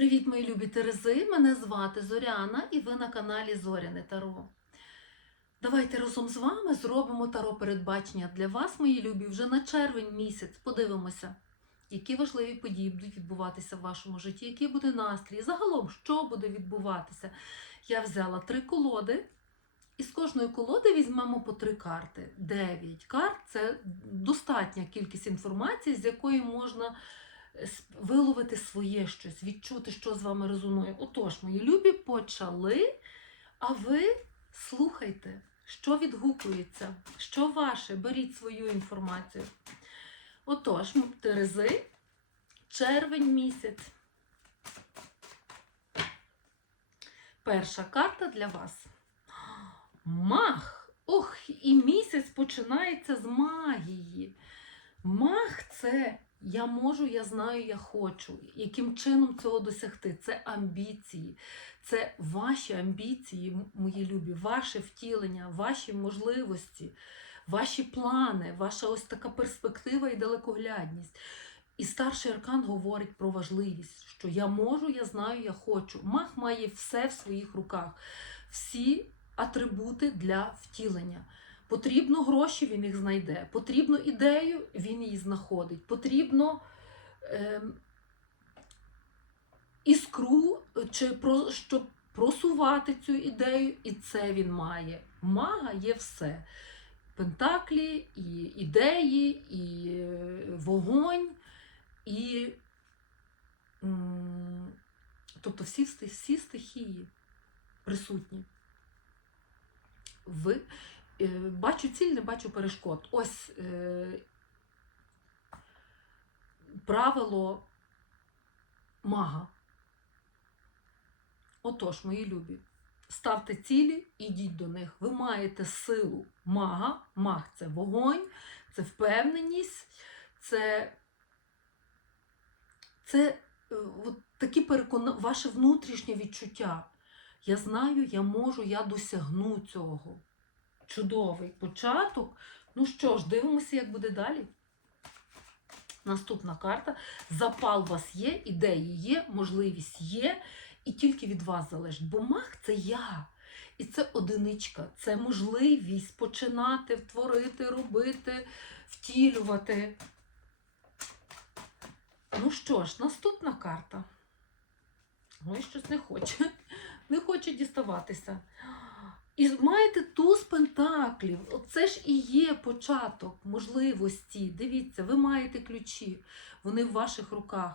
Привіт, мої любі Терези! Мене звати Зоряна і ви на каналі Зоряне Таро. Давайте разом з вами зробимо таро передбачення для вас, мої любі, вже на червень місяць. Подивимося, які важливі події будуть відбуватися в вашому житті, який буде настрій, загалом, що буде відбуватися. Я взяла три колоди, і з кожної колоди візьмемо по три карти. Дев'ять карт це достатня кількість інформації, з якої можна виловити своє щось, відчути, що з вами резонує. Отож, мої любі, почали, а ви слухайте, що відгукується, що ваше, беріть свою інформацію. Отож, Терези, червень місяць. Перша карта для вас. Мах! Ох, і місяць починається з магії. Мах це я можу, я знаю, я хочу. Яким чином цього досягти? Це амбіції, це ваші амбіції, мої любі, ваше втілення, ваші можливості, ваші плани, ваша ось така перспектива і далекоглядність. І старший аркан говорить про важливість, що я можу, я знаю, я хочу. Мах має все в своїх руках, всі атрибути для втілення. Потрібно гроші, він їх знайде. Потрібно ідею, він її знаходить. Потрібно ем, іскру, е, чи про, щоб просувати цю ідею, і це він має. Мага є все. Пентаклі, і ідеї, і е, вогонь, і тобто всі, всі стихії присутні. Е, бачу ціль, не бачу перешкод. Ось е, правило мага. Отож, мої любі, ставте цілі, ідіть до них. Ви маєте силу мага. Маг це вогонь, це впевненість, це, це е, от такі перекона... ваше внутрішнє відчуття. Я знаю, я можу, я досягну цього. Чудовий початок. Ну що ж, дивимося, як буде далі. Наступна карта. Запал у вас є, ідеї є, можливість є, і тільки від вас залежить. Бо маг це я. І це одиничка, це можливість починати творити, робити, втілювати. Ну що ж, наступна карта. Ой, щось не хоче. Не хоче діставатися. І маєте туз пентаклів. Оце ж і є початок можливості. Дивіться, ви маєте ключі, вони в ваших руках.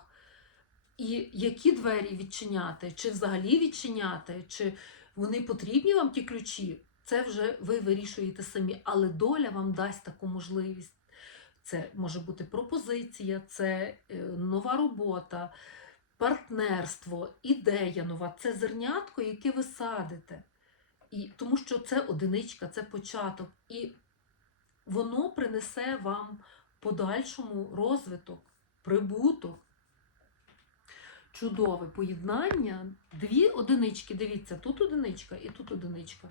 І які двері відчиняти, чи взагалі відчиняти, чи вони потрібні вам ті ключі, це вже ви вирішуєте самі. Але доля вам дасть таку можливість. Це може бути пропозиція, це е, нова робота, партнерство, ідея нова, це зернятко, яке ви садите. І, тому що це одиничка, це початок. І воно принесе вам подальшому розвиток, прибуток. Чудове поєднання. Дві одинички. Дивіться, тут одиничка і тут одиничка.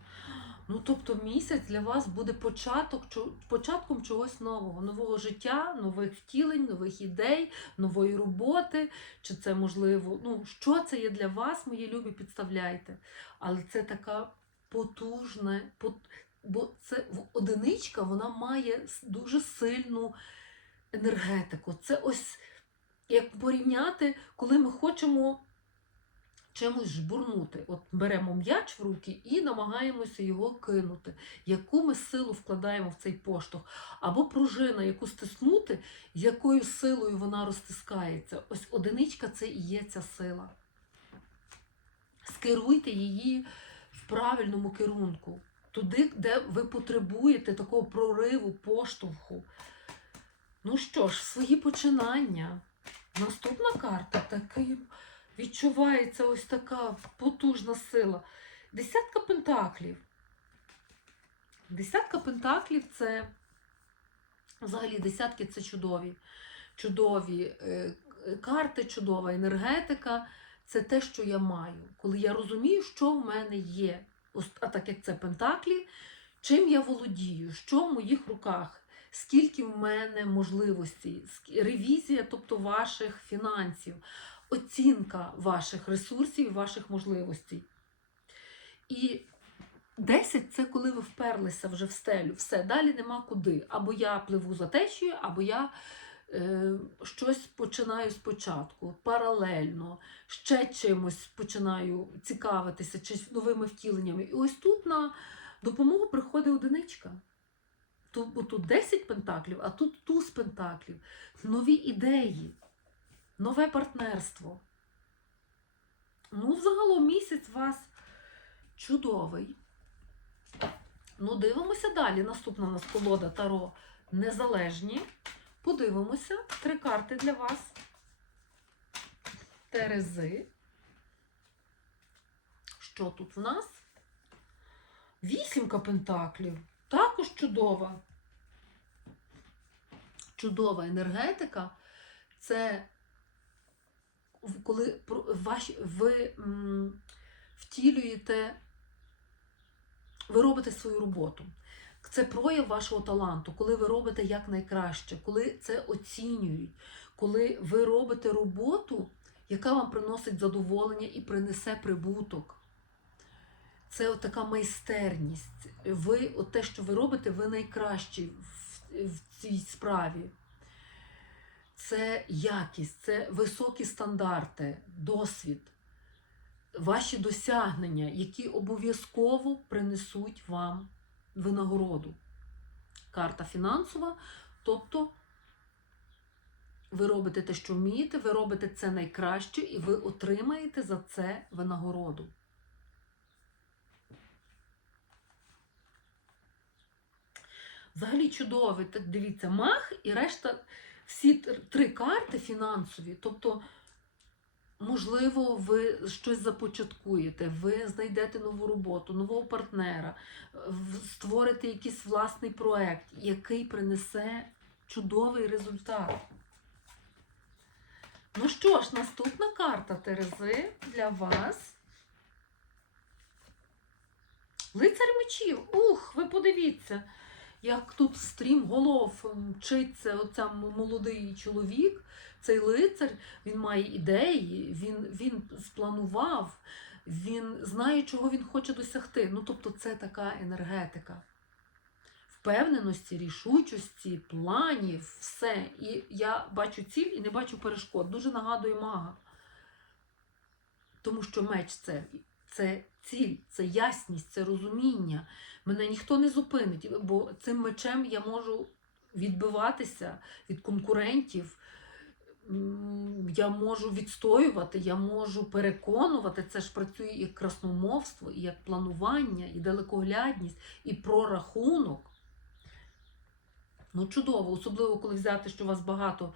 Ну, тобто місяць для вас буде початок, початком чогось нового, нового життя, нових втілень, нових ідей, нової роботи. Чи це можливо? Ну, що це є для вас, мої любі, підставляйте. Але це така потужна, пот- бо це одиничка, вона має дуже сильну енергетику. Це ось як порівняти, коли ми хочемо чимось жбурнути. От беремо м'яч в руки і намагаємося його кинути. Яку ми силу вкладаємо в цей поштовх? Або пружина, яку стиснути, якою силою вона розтискається. Ось одиничка це і є ця сила. Скеруйте її в правильному керунку, туди, де ви потребуєте такого прориву, поштовху. Ну що ж, свої починання. Наступна карта такий відчувається ось така потужна сила. Десятка пентаклів. Десятка пентаклів це взагалі десятки це чудові. Чудові е, карти, чудова енергетика. Це те, що я маю. Коли я розумію, що в мене є. А так як це пентаклі, чим я володію, що в моїх руках, скільки в мене можливостей, ревізія, тобто ваших фінансів, оцінка ваших ресурсів ваших можливостей. І 10 це коли ви вперлися вже в стелю. Все, далі нема куди. Або я пливу за течією, або я щось починаю спочатку, паралельно, ще чимось починаю цікавитися, чи новими втіленнями. І ось тут на допомогу приходить одиничка. Тут, тут 10 пентаклів, а тут туз пентаклів. Нові ідеї, нове партнерство. Ну, загалом місяць у вас чудовий. Ну, дивимося далі. Наступна у нас колода Таро Незалежні. Подивимося. Три карти для вас. Терези. Що тут в нас? Вісімка пентаклів. Також чудова. Чудова енергетика. Це коли ви втілюєте, ви робите свою роботу. Це прояв вашого таланту, коли ви робите якнайкраще, коли це оцінюють, коли ви робите роботу, яка вам приносить задоволення і принесе прибуток. Це така майстерність. Ви, от те, що ви робите, ви найкращі в, в цій справі. Це якість, це високі стандарти, досвід, ваші досягнення, які обов'язково принесуть вам винагороду. Карта фінансова, тобто ви робите те, що вмієте, ви робите це найкраще, і ви отримаєте за це винагороду. Взагалі чудовий, дивіться, мах і решта, всі три карти фінансові. Тобто, можливо, ви щось започаткуєте, ви знайдете нову роботу, нового партнера, створите якийсь власний проект, який принесе чудовий результат. Ну що ж, наступна карта Терези для вас. Лицар мечів. Ух, ви подивіться, як тут стрім голов мчиться оця молодий чоловік, цей лицар, він має ідеї, він, він спланував, він знає, чого він хоче досягти. Ну, тобто, це така енергетика. Впевненості, рішучості, планів, все. І я бачу ціль і не бачу перешкод. Дуже нагадує мага. Тому що меч це, це ціль, це ясність, це розуміння. Мене ніхто не зупинить, бо цим мечем я можу відбиватися від конкурентів. Я можу відстоювати, я можу переконувати. Це ж працює як красномовство, і як планування, і далекоглядність, і прорахунок. Ну, чудово, особливо, коли взяти, що у вас багато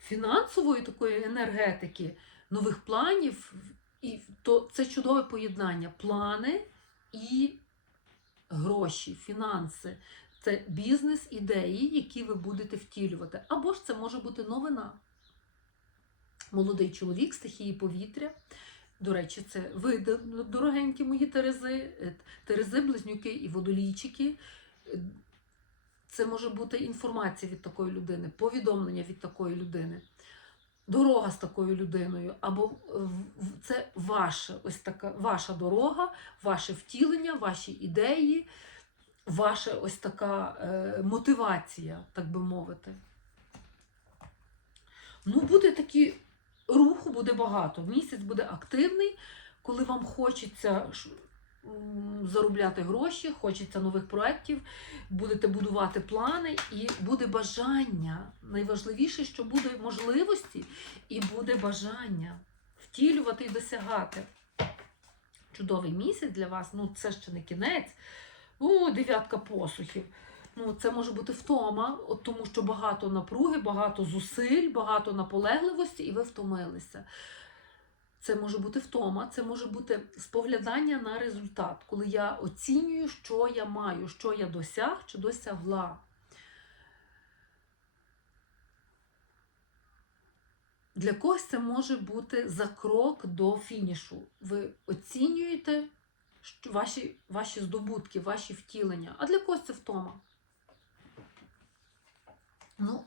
фінансової такої енергетики, нових планів, і то це чудове поєднання. Плани і гроші, фінанси. Це бізнес, ідеї, які ви будете втілювати. Або ж це може бути новина. Молодий чоловік стихії повітря. До речі, це ви, дорогенькі мої терези, е, терези, близнюки і водолійчики. Це може бути інформація від такої людини, повідомлення від такої людини, дорога з такою людиною, або це ваша, ось така ваша дорога, ваше втілення, ваші ідеї, ваша ось така е, мотивація, так би мовити. Ну, буде такі руху буде багато. Місяць буде активний, коли вам хочеться заробляти гроші, хочеться нових проєктів, будете будувати плани і буде бажання. Найважливіше, що буде можливості і буде бажання втілювати і досягати. Чудовий місяць для вас, ну це ще не кінець. У, дев'ятка посухів. Ну, це може бути втома, от тому що багато напруги, багато зусиль, багато наполегливості, і ви втомилися. Це може бути втома, це може бути споглядання на результат, коли я оцінюю, що я маю, що я досяг чи досягла. Для когось це може бути за крок до фінішу. Ви оцінюєте ваші, ваші здобутки, ваші втілення, а для когось це втома. Ну,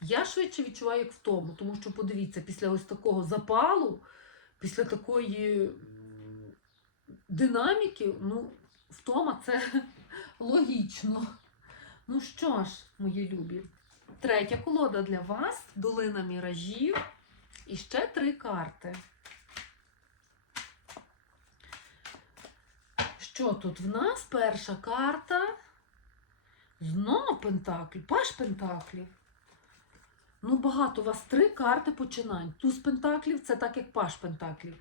я швидше відчуваю як втому, тому що подивіться, після ось такого запалу, після такої динаміки, ну, втома це логічно. Ну що ж, мої любі, третя колода для вас долина міражів. І ще три карти. Що тут в нас? Перша карта. Знову Пентаклі, Паш Пентаклів. Ну, багато у вас три карти починань. Туз Пентаклів це так, як Паш Пентаклів.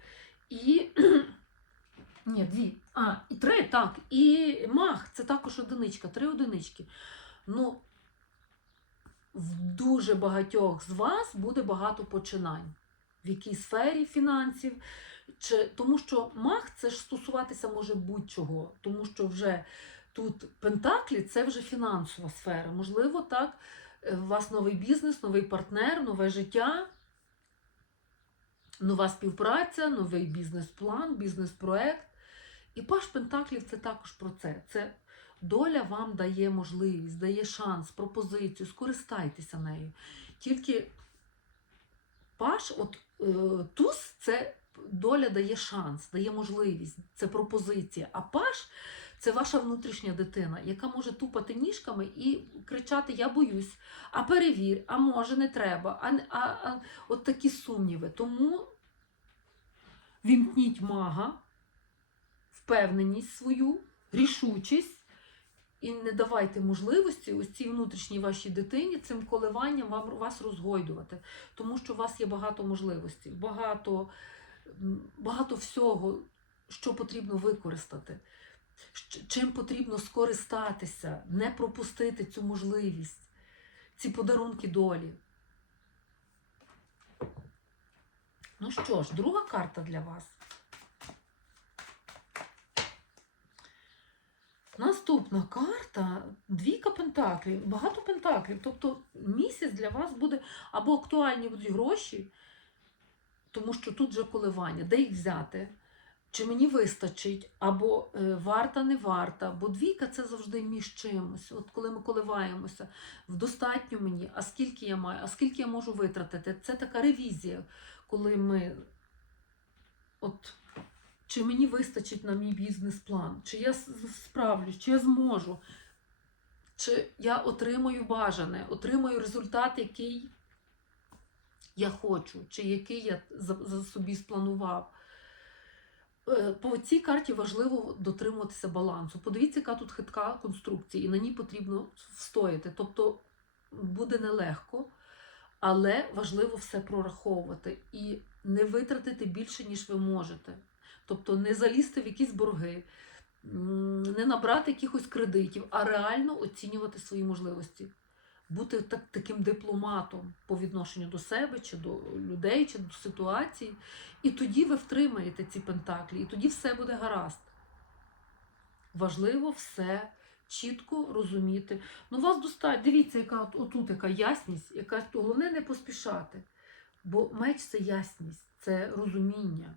І. Ні, дві. А, і три, так. І мах це також одиничка, три одинички. Ну, в дуже багатьох з вас буде багато починань. В якій сфері фінансів. Чи, тому що мах це ж стосуватися може будь-чого. Тому що вже тут Пентаклі це вже фінансова сфера. Можливо, так, у вас новий бізнес, новий партнер, нове життя, нова співпраця, новий бізнес-план, бізнес-проект. І Паш Пентаклів це також про це. Це доля вам дає можливість, дає шанс, пропозицію, скористайтеся нею. Тільки Паш, от е, туз це доля дає шанс, дає можливість, це пропозиція. А Паш це ваша внутрішня дитина, яка може тупати ніжками і кричати Я боюсь, а перевір, а може не треба. А, а, а от такі сумніви. Тому вімкніть мага, впевненість свою, рішучість. І не давайте можливості ось цій внутрішній вашій дитині цим коливанням вам вас розгойдувати, тому що у вас є багато можливостей, багато, багато всього, що потрібно використати, чим потрібно скористатися, не пропустити цю можливість, ці подарунки долі. Ну що ж, друга карта для вас. Наступна карта двійка пентаклів, багато пентаклів. Тобто місяць для вас буде або актуальні будуть гроші, тому що тут же коливання, де їх взяти, чи мені вистачить, або е, варта, не варта, бо двійка це завжди між чимось. От коли ми коливаємося, в достатньо мені, а скільки я маю, а скільки я можу витратити. Це така ревізія, коли ми от чи мені вистачить на мій бізнес-план, чи я справлюсь, чи я зможу, чи я отримаю бажане, отримаю результат, який я хочу, чи який я за собі спланував. Е, По цій карті важливо дотримуватися балансу. Подивіться, яка тут хитка конструкція, і на ній потрібно встояти. Тобто буде нелегко, але важливо все прораховувати і не витратити більше, ніж ви можете. Тобто не залізти в якісь борги, не набрати якихось кредитів, а реально оцінювати свої можливості. Бути так, таким дипломатом по відношенню до себе, чи до людей, чи до ситуації. І тоді ви втримаєте ці пентаклі, і тоді все буде гаразд. Важливо все чітко розуміти. Ну, вас достатньо. Дивіться, яка от, отут яка ясність, яка головне не поспішати. Бо меч це ясність, це розуміння.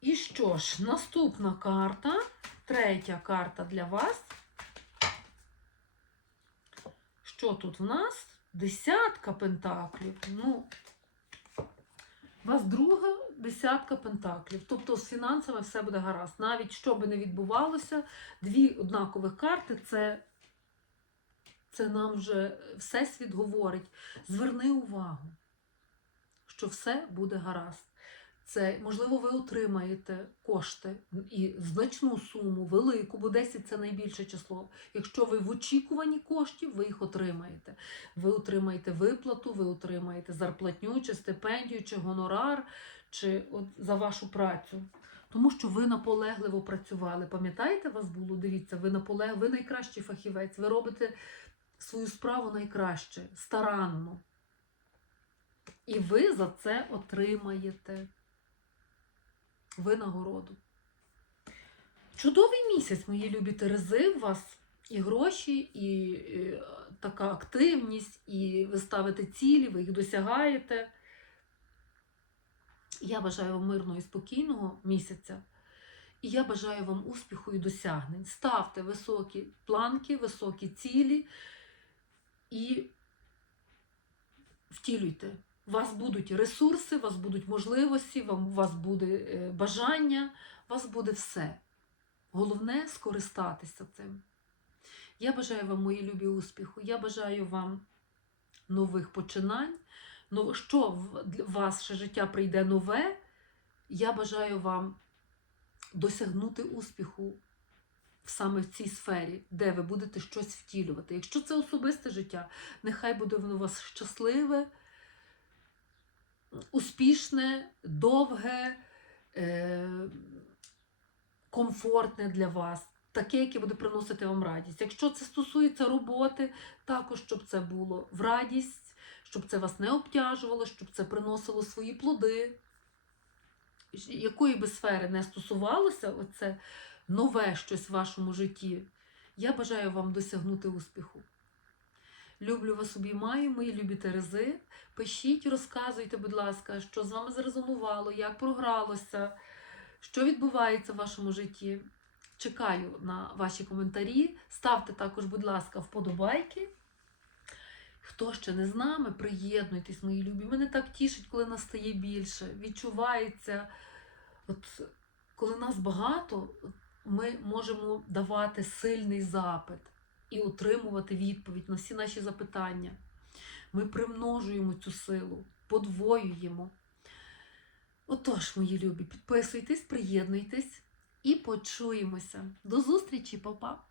І що ж, наступна карта, третя карта для вас. Що тут в нас? Десятка пентаклів. Ну, у вас друга десятка пентаклів. Тобто з фінансами все буде гаразд. Навіть що би не відбувалося, дві однакових карти це, це нам вже Всесвіт говорить. Зверни увагу, що все буде гаразд. Це, можливо, ви отримаєте кошти і значну суму, велику, бо 10 це найбільше число. Якщо ви в очікуванні коштів, ви їх отримаєте. Ви отримаєте виплату, ви отримаєте зарплатню, чи стипендію, чи гонорар, чи от за вашу працю. Тому що ви наполегливо працювали. Пам'ятаєте, вас було? Дивіться, ви наполег... ви найкращий фахівець, ви робите свою справу найкраще, старанно. І ви за це отримаєте винагороду. Чудовий місяць, мої любі Терези, у вас і гроші, і, е, така активність, і ви ставите цілі, ви їх досягаєте. Я бажаю вам мирного і спокійного місяця. І я бажаю вам успіху і досягнень. Ставте високі планки, високі цілі і втілюйте. Вас будуть ресурси, у вас будуть можливості, у вас буде е, бажання, у вас буде все. Головне скористатися цим. Я бажаю вам, мої любі, успіху. Я бажаю вам нових починань. Ну, що в ще життя прийде нове, я бажаю вам досягнути успіху саме в цій сфері, де ви будете щось втілювати. Якщо це особисте життя, нехай буде воно у вас щасливе, успішне, довге, е- комфортне для вас. Таке, яке буде приносити вам радість. Якщо це стосується роботи, також щоб це було в радість, щоб це вас не обтяжувало, щоб це приносило свої плоди. Якої би сфери не стосувалося, оце нове щось в вашому житті, я бажаю вам досягнути успіху. Люблю вас обіймаю, мої любі Терези. Пишіть, розказуйте, будь ласка, що з вами зрезонувало, як програлося, що відбувається в вашому житті. Чекаю на ваші коментарі. Ставте також, будь ласка, вподобайки. Хто ще не з нами, приєднуйтесь, мої любі. Мене так тішить, коли нас стає більше. Відчувається, от коли нас багато, ми можемо давати сильний запит і отримувати відповідь на всі наші запитання. Ми примножуємо цю силу, подвоюємо. Отож, мої любі, підписуйтесь, приєднуйтесь і почуємося. До зустрічі, папа!